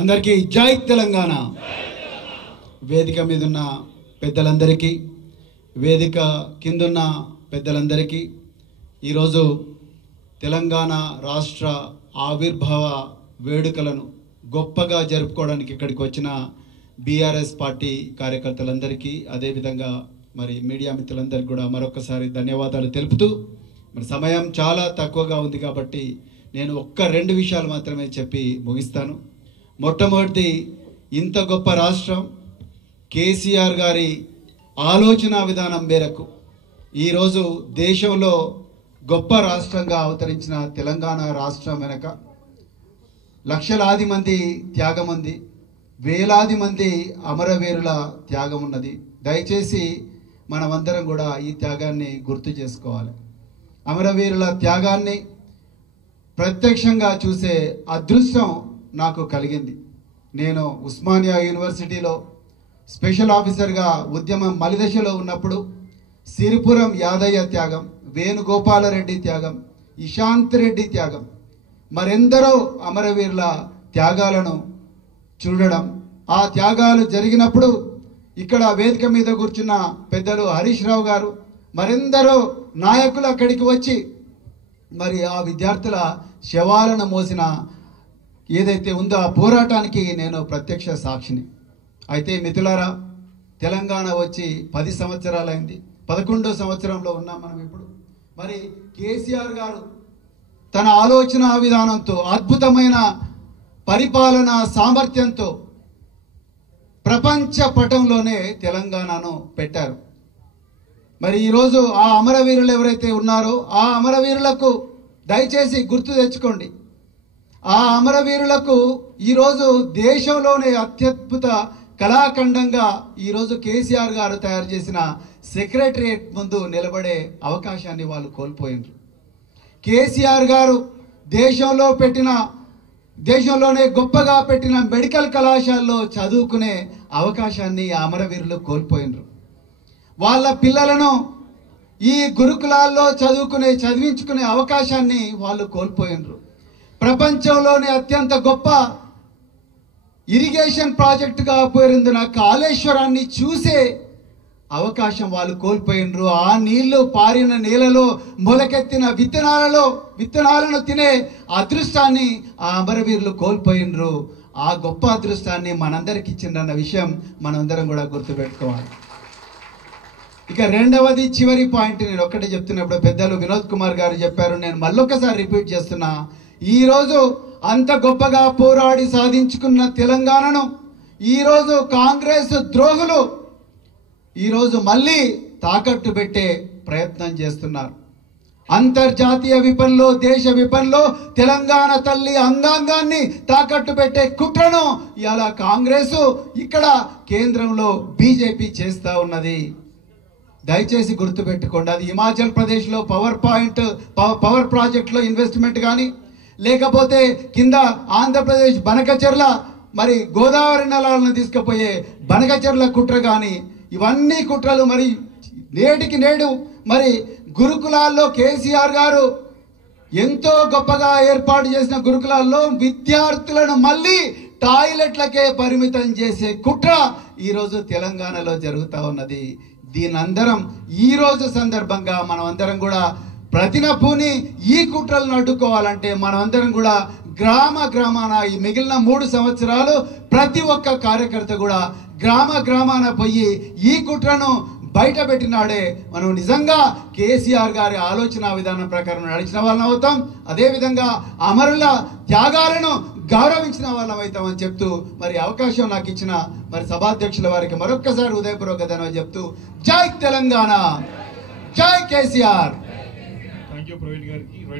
అందరికీ జై తెలంగాణ. వేదిక మీదున్న పెద్దలందరికీ, వేదిక కిందున్న పెద్దలందరికీ ఈరోజు తెలంగాణ రాష్ట్ర ఆవిర్భావ వేడుకలను గొప్పగా జరుపుకోవడానికి ఇక్కడికి వచ్చిన బీఆర్ఎస్ పార్టీ కార్యకర్తలందరికీ, అదేవిధంగా మరి మీడియా మిత్రులందరికీ కూడా మరొకసారి ధన్యవాదాలు తెలుపుతూ, మరి సమయం చాలా తక్కువగా ఉంది కాబట్టి నేను రెండు విషయాలు మాత్రమే చెప్పి ముగిస్తాను. మొట్టమొదటి, ఇంత గొప్ప రాష్ట్రం కేసీఆర్ గారి ఆలోచన విధానం మేరకు ఈరోజు దేశంలో గొప్ప రాష్ట్రంగా అవతరించిన తెలంగాణ రాష్ట్రం వెనక లక్షలాది మంది త్యాగం ఉంది, వేలాది మంది అమరవీరుల త్యాగం ఉన్నది. దయచేసి మనమందరం కూడా ఈ త్యాగాన్ని గుర్తు చేసుకోవాలి. అమరవీరుల త్యాగాన్ని ప్రత్యక్షంగా చూసే అదృష్టం నాకు కలిగింది. నేను ఉస్మానియా యూనివర్సిటీలో స్పెషల్ ఆఫీసర్గా ఉద్యమం మలిదశలో ఉన్నప్పుడు సిరిపురం యాదయ్య త్యాగం, వేణుగోపాలరెడ్డి త్యాగం, ఇశాంత్ రెడ్డి త్యాగం, మరెందరో అమరవీరుల త్యాగాలను చూడడం, ఆ త్యాగాలు జరిగినప్పుడు ఇక్కడ వేదిక మీద కూర్చున్న పెద్దలు హరీష్ రావు గారు, మరెందరో నాయకులు అక్కడికి వచ్చి మరి ఆ విద్యార్థుల శవాలను మోసిన ఏదైతే ఉందో ఆ పోరాటానికి నేను ప్రత్యక్ష సాక్షిని. అయితే మిత్రులారా, తెలంగాణ వచ్చి 10 సంవత్సరాలైంది, 11వ సంవత్సరంలో ఉన్నాం మనం ఇప్పుడు. మరి కేసీఆర్ గారు తన ఆలోచన విధానంతో, అద్భుతమైన పరిపాలన సామర్థ్యంతో ప్రపంచ పటంలోనే తెలంగాణను పెట్టారు. మరి ఈరోజు ఆ అమరవీరులు ఎవరైతే ఉన్నారో ఆ అమరవీరులకు దయచేసి గుర్తు తెచ్చుకోండి. ఆ అమరవీరులకు ఈరోజు దేశంలోనే అత్యద్భుత కళాఖండంగా ఈరోజు కేసీఆర్ గారు తయారు చేసిన సెక్రటరియట్ ముందు నిలబడే అవకాశాన్ని వాళ్ళు కోల్పోయినారు. కేసీఆర్ గారు దేశంలోనే గొప్పగా పెట్టిన మెడికల్ కళాశాలలో చదువుకునే అవకాశాన్ని అమరవీరులు కోల్పోయినారు. వాళ్ళ పిల్లలను ఈ గురుకులాల్లో చదివించుకునే అవకాశాన్ని వాళ్ళు కోల్పోయినారు. ప్రపంచంలోనే అత్యంత గొప్ప ఇరిగేషన్ ప్రాజెక్టుగా పేరొందిన కాళేశ్వరాన్ని చూసే అవకాశం వాళ్ళు కోల్పోయినరు. ఆ నీళ్లు పారిన నీళ్ళలో మొలకెత్తిన విత్తనాలను తినే అదృష్టాన్ని ఆ అమరవీరులు కోల్పోయినరు. ఆ గొప్ప అదృష్టాన్ని మనందరికి ఇచ్చిందన్న విషయం మనందరం కూడా గుర్తుపెట్టుకోవాలి. ఇక రెండవది, చివరి పాయింట్ నేను ఒక్కటే చెప్తున్నప్పుడు పెద్దలు వినోద్ కుమార్ గారు చెప్పారు, నేను మళ్ళొక్కసారి రిపీట్ చేస్తున్నా. ఈరోజు అంత గొప్పగా పోరాడి సాధించుకున్న తెలంగాణను ఈరోజు కాంగ్రెస్ ద్రోహులు ఈరోజు మళ్ళీ తాకట్టు పెట్టే ప్రయత్నం చేస్తున్నారు. అంతర్జాతీయ విపణిలో, దేశ విపణిలో తెలంగాణ తల్లి అంగాంగాన్ని తాకట్టు పెట్టే కుట్రను ఇలా కాంగ్రెస్, ఇక్కడ కేంద్రంలో బీజేపీ చేస్తూ ఉన్నది. దయచేసి గుర్తుపెట్టుకోండి. అది హిమాచల్ ప్రదేశ్లో పవర్ ప్రాజెక్టులో ఇన్వెస్ట్మెంట్ కానీ, లేకపోతే కింద ఆంధ్రప్రదేశ్ బనకచెర్ల మరి గోదావరి నలాలను తీసుకుపోయే బనకచెర్ల కుట్ర కానీ, ఇవన్నీ కుట్రలు. మరి నేటికి నేడు మరి గురుకులాల్లో కేసీఆర్ గారు ఎంతో గొప్పగా ఏర్పాటు చేసిన గురుకులాల్లో విద్యార్థులను మళ్ళీ టాయిలెట్లకే పరిమితం చేసే కుట్ర ఈరోజు తెలంగాణలో జరుగుతూ ఉన్నది. దీనందరం ఈరోజు సందర్భంగా మనం అందరం కూడా ప్రతినపూని ఈ కుట్రలను అడ్డుకోవాలంటే మనం అందరం కూడా గ్రామాన ఈ మిగిలిన 3 సంవత్సరాలు ప్రతి ఒక్క కార్యకర్త కూడా గ్రామాన పోయి ఈ కుట్రను బయట పెట్టినాడే మనం నిజంగా కేసీఆర్ గారి ఆలోచన విధానం ప్రకారం నడిచిన వాళ్ళం అవుతాం. అదేవిధంగా అమరుల త్యాగాలను గౌరవించిన వాళ్ళం అవుతామని చెప్తూ మరి అవకాశం నాకు ఇచ్చిన మరి సభాధ్యక్షుల వారికి మరొక్కసారి హృదయపూర్వక ధన్యవాదాలు చెప్తూ, జై తెలంగాణ, జై కేసీఆర్. థ్యాంక్ యూ ప్రవీణ్ గారికి.